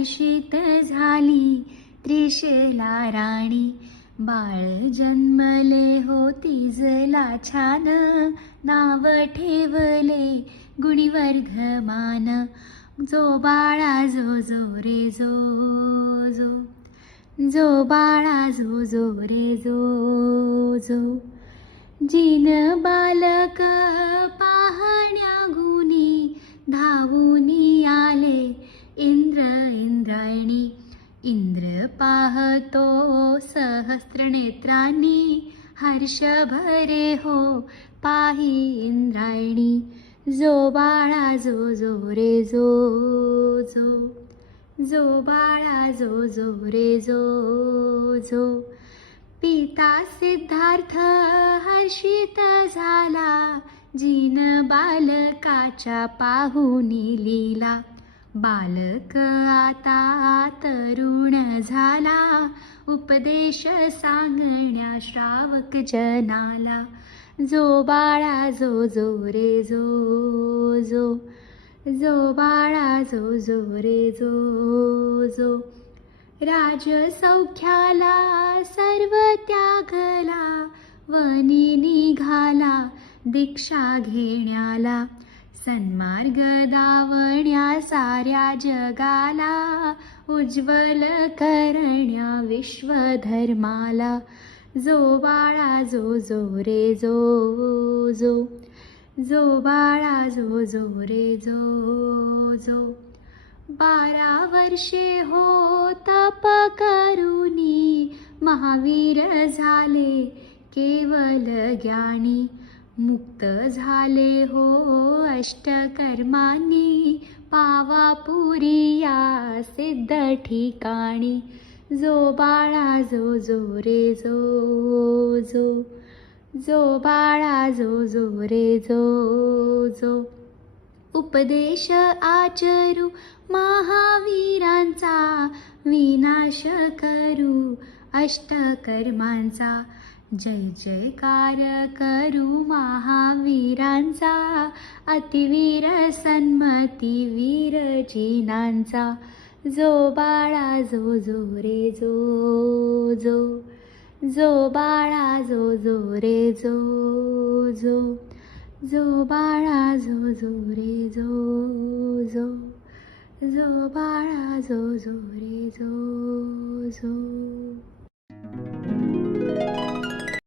हर्षित झाली त्रिशला राणी. बाळ जन्मले हो तिजला छान, नाव ठेवले गुणीवर्धमान. जो बाळा जो जो रे जो जो, जो बाळा जो जो रे जो जो. जिन बालक पाहण्या गुणी, धावूनी आले इंद्र इंद्रायणी. इंद्र पाहतो सहस्त्रनेत्रांनी, हर्ष भरे हो पाही इंद्रायणी. जो बाळा जो जो रे जो जो, जो बाळा जो जो रे जो जो. पिता सिद्धार्थ हर्षित झाला, जिन बालकाच्या पाहुनी लीला. बालक आता तरुण झाला, उपदेश सांगण्या श्रावक जनाला. जो बाळा जो जो रे जो जो, जो बाळा जो जो रे जो जो. राजसौख्याला सर्व त्यागला, वनी निघाला दीक्षा घेण्याला. सन्मार्ग दावण्या साऱ्या जगाला, उज्ज्वल करण्या विश्वधर्माला. जो बाळा जो जो रे जो जो, जो बाळा जो जो रे जो जो. 12 वर्षे हो तप करुनी, महावीर झाले केवल ज्ञानी. मुक्त झाले हो अष्टकर्मांनी, पावा पुरिया सिद्ध ठिकाणी. जो बाळा जो जो रे जो जो, जो बाळा जो जो रे जो जो. उपदेश आचरू महावीरांचा, विनाश करू अष्टकर्मांचा. जय जयकार करू महावीरांचा, अतिवीर सन्मती वीरजिनांचा. जो बाळा जो जो रे जो जो, जो बाळा जो जो रे जो जो, जो बाळा जो जो रे जो जो, जो बाळा जो जो रे जो जो.